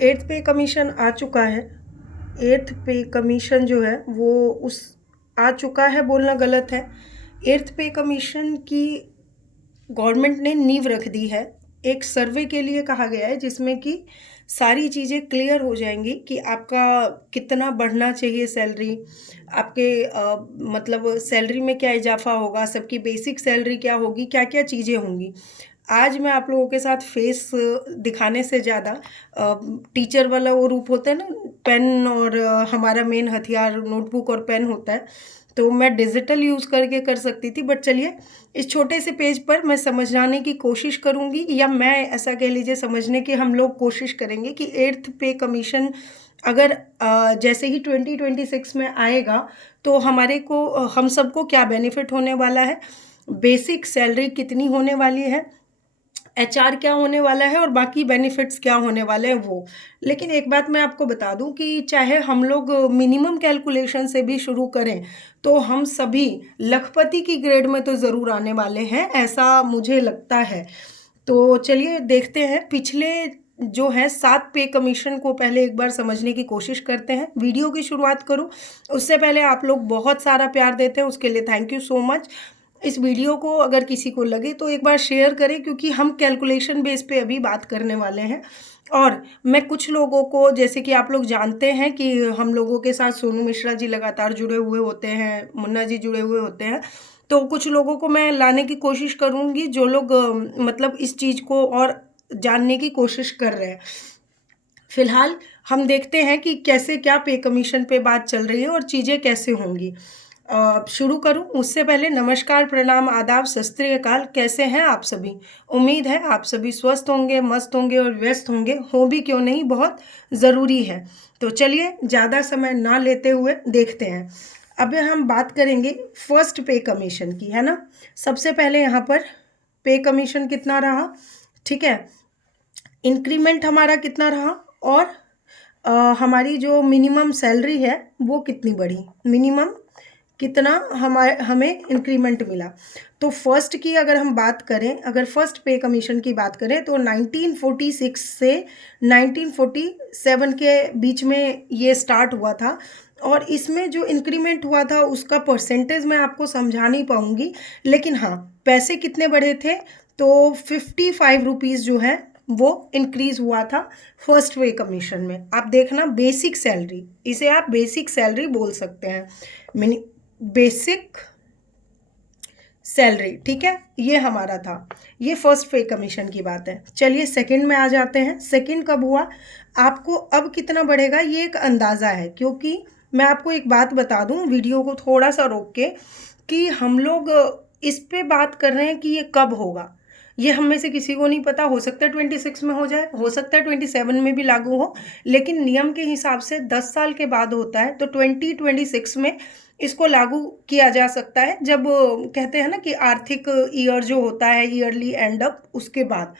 Eighth pay commission आ चुका है। Eighth pay commission जो है वो उस आ चुका है बोलना गलत है। एट्थ पे कमीशन की गवर्नमेंट ने नींव रख दी है। एक सर्वे के लिए कहा गया है जिसमें कि सारी चीज़ें क्लियर हो जाएंगी कि आपका कितना बढ़ना चाहिए सैलरी, आपके मतलब सैलरी में क्या इजाफा होगा, सबकी बेसिक सैलरी क्या होगी, क्या क्या चीज़ें होंगी। आज मैं आप लोगों के साथ फेस दिखाने से ज़्यादा टीचर वाला वो रूप होता है ना, पेन और हमारा मेन हथियार नोटबुक और पेन होता है, तो मैं डिजिटल यूज़ करके कर सकती थी। बट चलिए, इस छोटे से पेज पर मैं समझाने की कोशिश करूंगी, या मैं ऐसा कह लीजिए समझने की हम लोग कोशिश करेंगे कि एट्थ पे कमीशन अगर जैसे ही 2026 में आएगा तो हमारे को हम सबको क्या बेनिफिट होने वाला है, बेसिक सैलरी कितनी होने वाली है, एचआर क्या होने वाला है और बाकी बेनिफिट्स क्या होने वाले हैं वो। लेकिन एक बात मैं आपको बता दूं कि चाहे हम लोग मिनिमम कैलकुलेशन से भी शुरू करें तो हम सभी लखपति की ग्रेड में तो ज़रूर आने वाले हैं, ऐसा मुझे लगता है। तो चलिए देखते हैं पिछले जो है 7 पे कमीशन को पहले एक बार समझने की कोशिश करते हैं। वीडियो की शुरुआत करूं उससे पहले आप लोग बहुत सारा प्यार देते हैं, उसके लिए थैंक यू सो मच। इस वीडियो को अगर किसी को लगे तो एक बार शेयर करें, क्योंकि हम कैलकुलेशन बेस पे अभी बात करने वाले हैं। और मैं कुछ लोगों को, जैसे कि आप लोग जानते हैं कि हम लोगों के साथ सोनू मिश्रा जी लगातार जुड़े हुए होते हैं, मुन्ना जी जुड़े हुए होते हैं, तो कुछ लोगों को मैं लाने की कोशिश करूंगी जो लोग मतलब इस चीज़ को और जानने की कोशिश कर रहे हैं। फिलहाल हम देखते हैं कि कैसे क्या पे कमीशन पे बात चल रही है और चीज़ें कैसे होंगी। शुरू करूं उससे पहले नमस्कार, प्रणाम, आदाब, सत श्री अकाल। कैसे हैं आप सभी? उम्मीद है आप सभी स्वस्थ होंगे, मस्त होंगे और व्यस्त होंगे, हो भी क्यों नहीं, बहुत ज़रूरी है। तो चलिए ज़्यादा समय ना लेते हुए देखते हैं। अब हम बात करेंगे फर्स्ट पे कमीशन की, है ना। सबसे पहले यहाँ पर पे कमीशन कितना रहा, ठीक है, इंक्रीमेंट हमारा कितना रहा, और हमारी जो मिनिमम सैलरी है वो कितनी बढ़ी, मिनिमम कितना हमें इंक्रीमेंट मिला। तो फर्स्ट की अगर हम बात करें, अगर फर्स्ट पे कमीशन की बात करें तो 1946 से 1947 के बीच में ये स्टार्ट हुआ था। और इसमें जो इंक्रीमेंट हुआ था उसका परसेंटेज मैं आपको समझा नहीं पाऊंगी, लेकिन हाँ, पैसे कितने बढ़े थे, तो 55 रुपीज़ जो है वो इंक्रीज हुआ था फर्स्ट पे कमीशन में। आप देखना, बेसिक सैलरी, इसे आप बेसिक सैलरी बोल सकते हैं, मिनी बेसिक सैलरी, ठीक है, ये हमारा था। ये फर्स्ट पे कमीशन की बात है। चलिए सेकंड में आ जाते हैं। सेकंड कब हुआ, आपको अब कितना बढ़ेगा ये एक अंदाज़ा है, क्योंकि मैं आपको एक बात बता दूं, वीडियो को थोड़ा सा रोक के, कि हम लोग इस पे बात कर रहे हैं कि ये कब होगा, ये हम में से किसी को नहीं पता। हो सकता है 26 में हो जाए, हो सकता है 27 में भी लागू हो, लेकिन नियम के हिसाब से 10 साल के बाद होता है, तो 2026 में इसको लागू किया जा सकता है, जब कहते हैं ना कि आर्थिक ईयर जो होता है, ईयरली एंड अप, उसके बाद।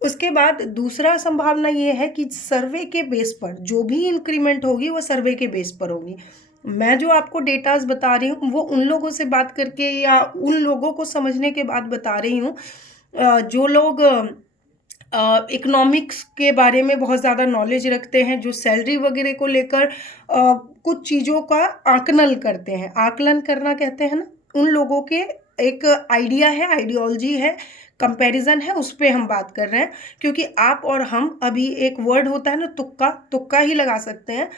उसके बाद दूसरा संभावना ये है कि सर्वे के बेस पर जो भी इंक्रीमेंट होगी वो सर्वे के बेस पर होगी। मैं जो आपको डेटाज बता रही हूँ वो उन लोगों से बात करके या उन लोगों को समझने के बाद बता रही हूँ जो लोग इकोनॉमिक्स के बारे में बहुत ज़्यादा नॉलेज रखते हैं, जो सैलरी वगैरह को लेकर कुछ चीज़ों का आकलन करते हैं। आकलन करना कहते हैं ना, उन लोगों के एक आइडिया है, आइडियोलॉजी है, कंपैरिजन है, उस पे हम बात कर रहे हैं। क्योंकि आप और हम अभी एक वर्ड होता है ना, तुक्का, तुक्का ही लगा सकते हैं,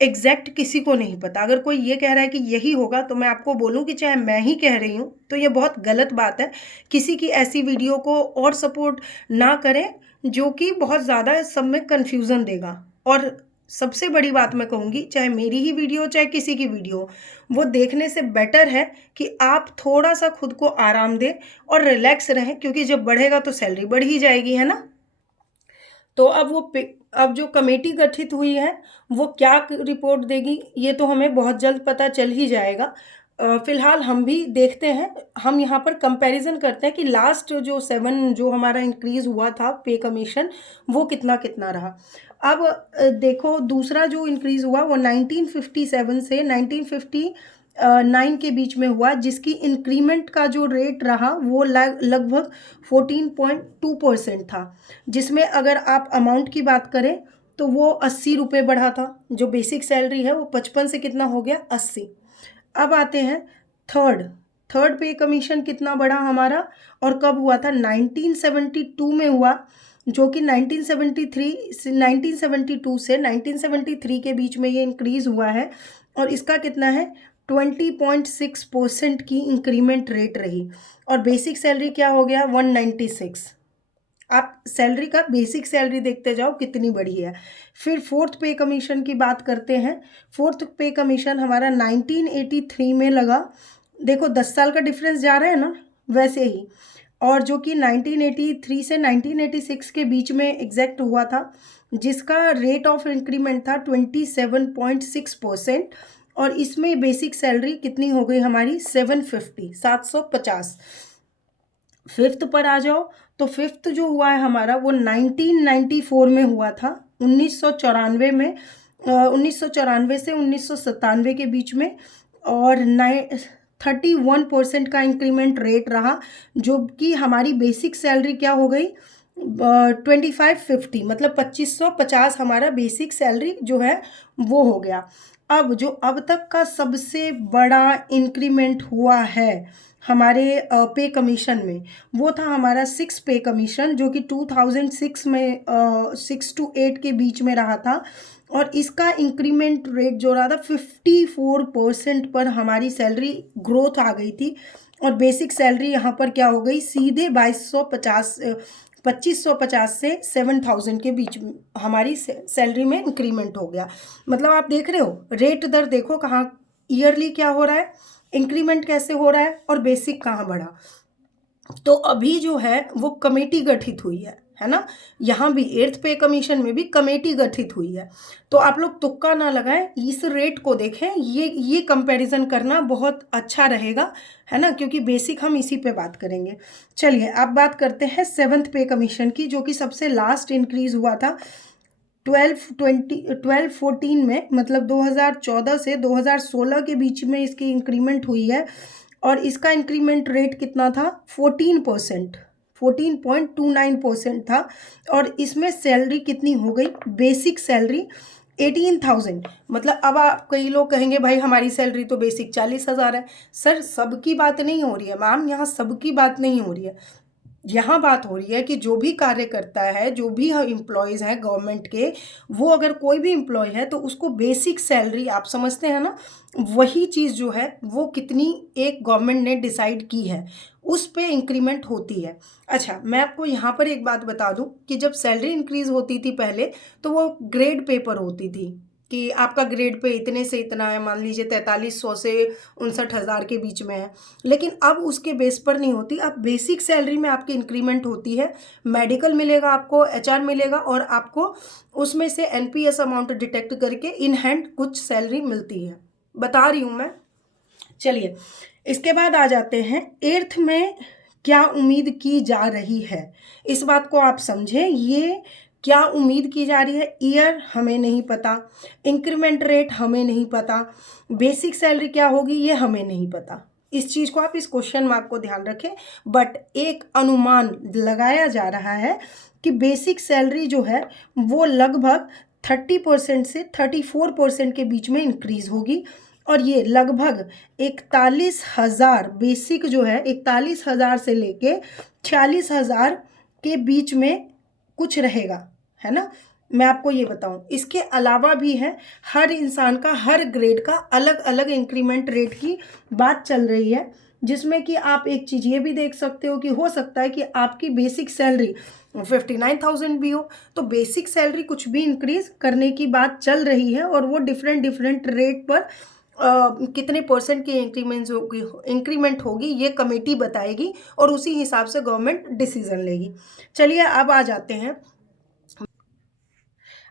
एग्जैक्ट किसी को नहीं पता। अगर कोई ये कह रहा है कि यही होगा तो मैं आपको बोलूं कि चाहे मैं ही कह रही हूं तो ये बहुत गलत बात है। किसी की ऐसी वीडियो को और सपोर्ट ना करें जो कि बहुत ज़्यादा सब में कन्फ्यूज़न देगा। और सबसे बड़ी बात मैं कहूँगी, चाहे मेरी ही वीडियो चाहे किसी की वीडियो, वो देखने से बेटर है कि आप थोड़ा सा खुद को आराम दें और रिलैक्स रहें, क्योंकि जब बढ़ेगा तो सैलरी बढ़ ही जाएगी, है ना। तो अब जो कमेटी गठित हुई है वो क्या रिपोर्ट देगी ये तो हमें बहुत जल्द पता चल ही जाएगा। फिलहाल हम भी देखते हैं, हम यहाँ पर कंपैरिजन करते हैं कि लास्ट जो 7 जो हमारा इंक्रीज हुआ था पे कमीशन, वो कितना कितना रहा। अब देखो, दूसरा जो इंक्रीज हुआ वो 1957 से 1959 के बीच में हुआ, जिसकी इंक्रीमेंट का जो रेट रहा वो लगभग 14.2% था। जिसमें अगर आप अमाउंट की बात करें तो वो 80 रुपये बढ़ा था। जो बेसिक सैलरी है वो 55 से कितना हो गया, 80। अब आते हैं थर्ड पे कमीशन कितना बढ़ा हमारा, और कब हुआ था, 1972 में हुआ, जो कि 1972 से 1973 के बीच में ये इंक्रीज़ हुआ है। और इसका कितना है, 20.6% की इंक्रीमेंट रेट रही। और बेसिक सैलरी क्या हो गया, 196। आप सैलरी का बेसिक सैलरी देखते जाओ कितनी बढ़ी है। फिर फोर्थ पे कमीशन की बात करते हैं। फोर्थ पे कमीशन हमारा 1983 में लगा। देखो 10 साल का डिफरेंस जा रहा है ना, वैसे ही। और जो कि 1983 से 1986 के बीच में एग्जैक्ट हुआ था, जिसका रेट ऑफ इंक्रीमेंट था 27.6%। और इसमें बेसिक सैलरी कितनी हो गई हमारी, 750। फिफ्थ पर आ जाओ, तो फिफ्थ जो हुआ है हमारा वो 1994 में हुआ था, 1994 में, 1994 से 1997 के बीच में। और 31% का इंक्रीमेंट रेट रहा, जो कि हमारी बेसिक सैलरी क्या हो गई, 2550, मतलब 2550 हमारा बेसिक सैलरी जो है वो हो गया। अब जो अब तक का सबसे बड़ा इंक्रीमेंट हुआ है हमारे पे कमीशन में, वो था हमारा 6 पे कमीशन, जो कि 2006 में 6 to 8 के बीच में रहा था। और इसका इंक्रीमेंट रेट जो रहा था 54% पर हमारी सैलरी ग्रोथ आ गई थी। और बेसिक सैलरी यहाँ पर क्या हो गई, सीधे 2550 से 7000 के बीच में हमारी सैलरी में इंक्रीमेंट हो गया। मतलब आप देख रहे हो, रेट दर देखो कहाँ ईयरली क्या हो रहा है, इंक्रीमेंट कैसे हो रहा है, और बेसिक कहाँ बढ़ा। तो अभी जो है वो कमेटी गठित हुई है ना। यहाँ भी 8th पे कमीशन में भी कमेटी गठित हुई है। तो आप लोग तुक्का ना लगाएं, इस रेट को देखें, ये कंपैरिजन करना बहुत अच्छा रहेगा, है ना, क्योंकि बेसिक हम इसी पे बात करेंगे। चलिए अब बात करते हैं 7th पे कमीशन की, जो कि सबसे लास्ट इंक्रीज हुआ था 1214 में, मतलब 2014 से 2016 के बीच में इसकी इंक्रीमेंट हुई है। और इसका इंक्रीमेंट रेट कितना था, 14%, 14.29% था। और इसमें सैलरी कितनी हो गई, बेसिक सैलरी 18,000। मतलब अब आप, कई लोग कहेंगे भाई हमारी सैलरी तो बेसिक 40,000 है। सर सबकी बात नहीं हो रही है मैम, यहाँ सबकी बात नहीं हो रही है। यहाँ बात हो रही है कि जो भी कार्य करता है, जो भी एम्प्लॉयज़ हैं गवर्नमेंट के, वो अगर कोई भी एम्प्लॉय है तो उसको बेसिक सैलरी, आप समझते हैं ना, वही चीज़ जो है वो कितनी एक गवर्नमेंट ने डिसाइड की है, उस पे इंक्रीमेंट होती है। अच्छा, मैं आपको यहाँ पर एक बात बता दूँ कि जब सैलरी इंक्रीज़ होती थी पहले, तो वो ग्रेड पेपर होती थी कि आपका ग्रेड पे इतने से इतना है, मान लीजिए 4300 से 59,000 के बीच में है। लेकिन अब उसके बेस पर नहीं होती, अब बेसिक सैलरी में आपकी इंक्रीमेंट होती है। मेडिकल मिलेगा आपको, एचआर मिलेगा, और आपको उसमें से एनपीएस अमाउंट डिटेक्ट करके इन हैंड कुछ सैलरी मिलती है, बता रही हूँ मैं। चलिए इसके बाद आ जाते हैं 8th में क्या उम्मीद की जा रही है। इस बात को आप समझें, ये क्या उम्मीद की जा रही है, ईयर हमें नहीं पता, इंक्रीमेंट रेट हमें नहीं पता, बेसिक सैलरी क्या होगी ये हमें नहीं पता। इस चीज़ को आप, इस क्वेश्चन मार्क को ध्यान रखें। बट एक अनुमान लगाया जा रहा है कि बेसिक सैलरी जो है वो लगभग 30% से 34% के बीच में इंक्रीज होगी। और ये लगभग 41,000 बेसिक जो है, 41,000 से लेके 46,000 के बीच में कुछ रहेगा, है ना। मैं आपको ये बताऊं, इसके अलावा भी है, हर इंसान का, हर ग्रेड का अलग अलग इंक्रीमेंट रेट की बात चल रही है, जिसमें कि आप एक चीज़ ये भी देख सकते हो कि हो सकता है कि आपकी बेसिक सैलरी 59,000 भी हो, तो बेसिक सैलरी कुछ भी इंक्रीज करने की बात चल रही है। और वो डिफरेंट रेट पर कितने परसेंट की इंक्रीमेंट होगी ये कमेटी बताएगी, और उसी हिसाब से गवर्नमेंट डिसीजन लेगी। चलिए अब आ जाते हैं।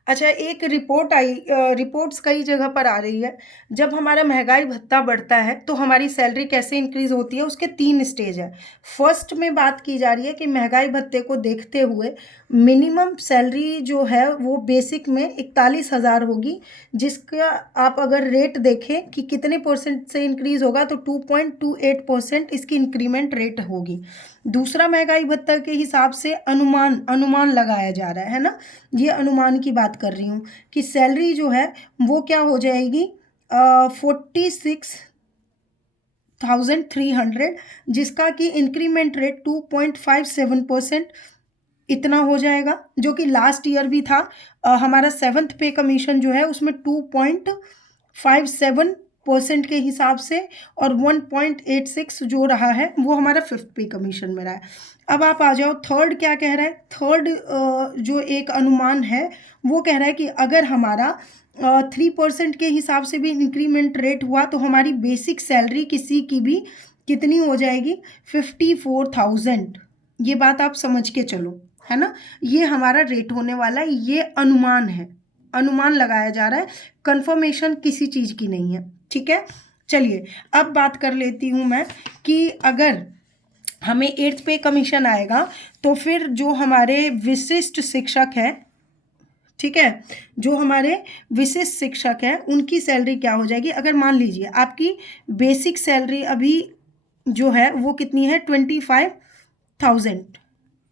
अच्छा, एक रिपोर्ट आई, रिपोर्ट्स कई जगह पर आ रही है, जब हमारा महंगाई भत्ता बढ़ता है तो हमारी सैलरी कैसे इंक्रीज होती है, उसके 3 स्टेज है। फर्स्ट में बात की जा रही है कि महंगाई भत्ते को देखते हुए मिनिमम सैलरी जो है वो बेसिक में 41,000 होगी, जिसका आप अगर रेट देखें कि कितने परसेंट से इंक्रीज होगा, तो 2.28% इसकी इंक्रीमेंट रेट होगी। दूसरा महंगाई भत्ता के हिसाब से अनुमान लगाया जा रहा है ना, ये अनुमान की बात कर रही हूँ कि सैलरी जो है वो क्या हो जाएगी 46,300, जिसका कि इंक्रीमेंट रेट 2.57% इतना हो जाएगा, जो कि लास्ट ईयर भी था। हमारा 7th पे कमीशन जो है उसमें 2.57% के हिसाब से, और 1.86 जो रहा है वो हमारा 5th पे कमीशन में रहा है। अब आप आ जाओ थर्ड क्या कह रहा है। थर्ड जो एक अनुमान है वो कह रहा है कि अगर हमारा 3% के हिसाब से भी इंक्रीमेंट रेट हुआ तो हमारी बेसिक सैलरी किसी की भी कितनी हो जाएगी 54,000। ये बात आप समझ के चलो, है ना, ये हमारा रेट होने वाला है, ये अनुमान है, अनुमान लगाया जा रहा है, कंफर्मेशन किसी चीज़ की नहीं है, ठीक है। चलिए अब बात कर लेती हूँ मैं कि अगर हमें 8th पे कमीशन आएगा तो फिर जो हमारे विशिष्ट शिक्षक हैं, ठीक है, जो हमारे विशिष्ट शिक्षक हैं उनकी सैलरी क्या हो जाएगी। अगर मान लीजिए आपकी बेसिक सैलरी अभी जो है वो कितनी है 25,000,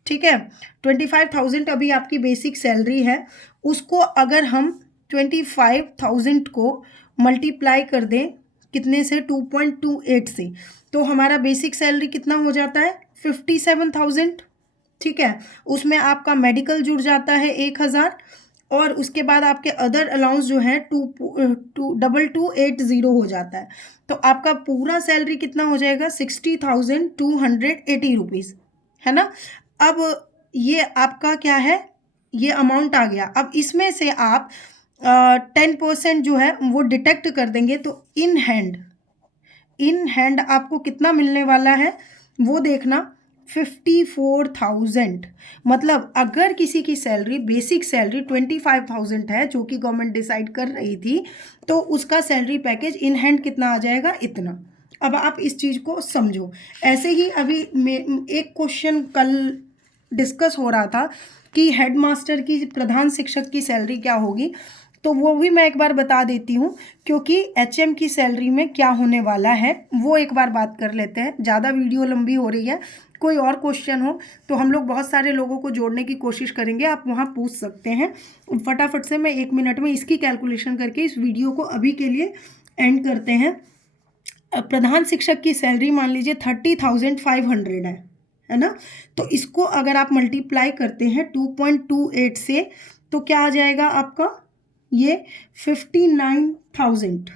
ठीक है, 25,000 अभी आपकी बेसिक सैलरी है। उसको अगर हम 25,000 को मल्टीप्लाई कर दें कितने से 2.28 से, तो हमारा बेसिक सैलरी कितना हो जाता है 57,000, ठीक है। उसमें आपका मेडिकल जुड़ जाता है 1,000, और उसके बाद आपके अदर अलाउंस जो है 2280 हो जाता है। तो आपका पूरा सैलरी कितना हो जाएगा 60,280 रुपीज़, है ना। अब ये आपका क्या है, ये अमाउंट आ गया। अब इसमें से आप 10% जो है वो डिटेक्ट कर देंगे, तो इन हैंड आपको कितना मिलने वाला है वो देखना 54,000। मतलब अगर किसी की सैलरी बेसिक सैलरी 25,000 है जो कि गवर्नमेंट डिसाइड कर रही थी, तो उसका सैलरी पैकेज इन हैंड कितना आ जाएगा, इतना। अब आप इस चीज़ को समझो। ऐसे ही अभी एक क्वेश्चन कल डिस्कस हो रहा था कि हेडमास्टर की, प्रधान शिक्षक की सैलरी क्या होगी, तो वो भी मैं एक बार बता देती हूँ, क्योंकि एचएम की सैलरी में क्या होने वाला है वो एक बार बात कर लेते हैं। ज़्यादा वीडियो लंबी हो रही है, कोई और क्वेश्चन हो तो हम लोग बहुत सारे लोगों को जोड़ने की कोशिश करेंगे, आप वहाँ पूछ सकते हैं। फटाफट से मैं 1 मिनट में इसकी कैलकुलेशन करके इस वीडियो को अभी के लिए एंड करते हैं। प्रधान शिक्षक की सैलरी मान लीजिए 30,500 है ना। तो इसको अगर आप मल्टीप्लाई करते हैं 2.28 से, तो क्या आ जाएगा आपका ये 59,000,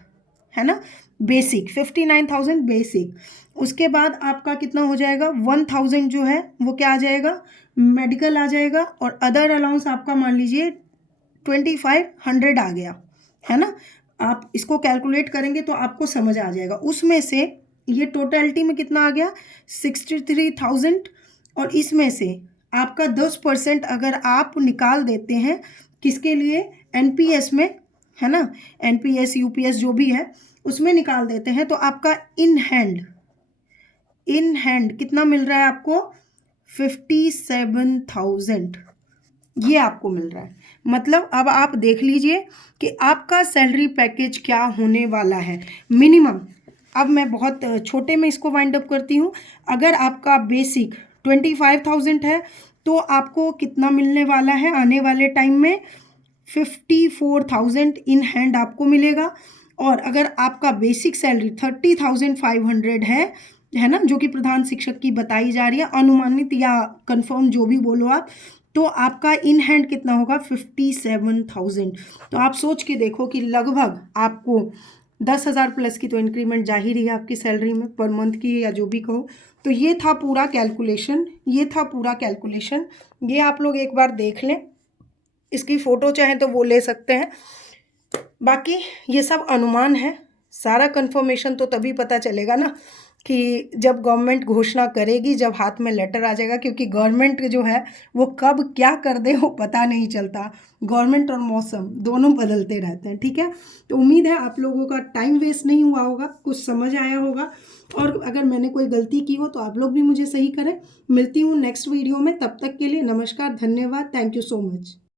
है ना, बेसिक 59,000 बेसिक। उसके बाद आपका कितना हो जाएगा 1,000 जो है वो क्या आ जाएगा, मेडिकल आ जाएगा, और अदर अलाउंस आपका मान लीजिए 2,500 आ गया, है ना। आप इसको कैलकुलेट करेंगे तो आपको समझ आ जाएगा। उसमें से ये टोटलिटी में कितना आ गया 63,000, और इसमें से आपका 10% अगर आप निकाल देते हैं किसके लिए, एनपीएस में, है ना, एनपीएस यूपीएस जो भी है उसमें निकाल देते हैं, तो आपका इन हैंड कितना मिल रहा है आपको 57,000, ये आपको मिल रहा है। मतलब अब आप देख लीजिए कि आपका सैलरी पैकेज क्या होने वाला है मिनिमम। अब मैं बहुत छोटे में इसको वाइंड अप करती हूँ। अगर आपका बेसिक 25,000 है तो आपको कितना मिलने वाला है आने वाले टाइम में 54,000 इन हैंड आपको मिलेगा। और अगर आपका बेसिक सैलरी 30,500 है ना, जो कि प्रधान शिक्षक की बताई जा रही है, अनुमानित या कंफर्म जो भी बोलो आप, तो आपका इन हैंड कितना होगा 57,000। तो आप सोच के देखो कि लगभग आपको 10,000 प्लस की तो इंक्रीमेंट जा ही रही है आपकी सैलरी में पर मंथ की, या जो भी कहो। तो ये था पूरा कैलकुलेशन, ये आप लोग एक बार देख लें। इसकी फ़ोटो चाहें तो वो ले सकते हैं। बाकी ये सब अनुमान है, सारा कंफर्मेशन तो तभी पता चलेगा ना कि जब गवर्नमेंट घोषणा करेगी, जब हाथ में लेटर आ जाएगा, क्योंकि गवर्नमेंट जो है वो कब क्या कर दे वो पता नहीं चलता। गवर्नमेंट और मौसम दोनों बदलते रहते हैं, ठीक है। तो उम्मीद है आप लोगों का टाइम वेस्ट नहीं हुआ होगा, कुछ समझ आया होगा, और अगर मैंने कोई गलती की हो तो आप लोग भी मुझे सही करें। मिलती हूँ नेक्स्ट वीडियो में, तब तक के लिए नमस्कार, धन्यवाद, थैंक यू सो मच।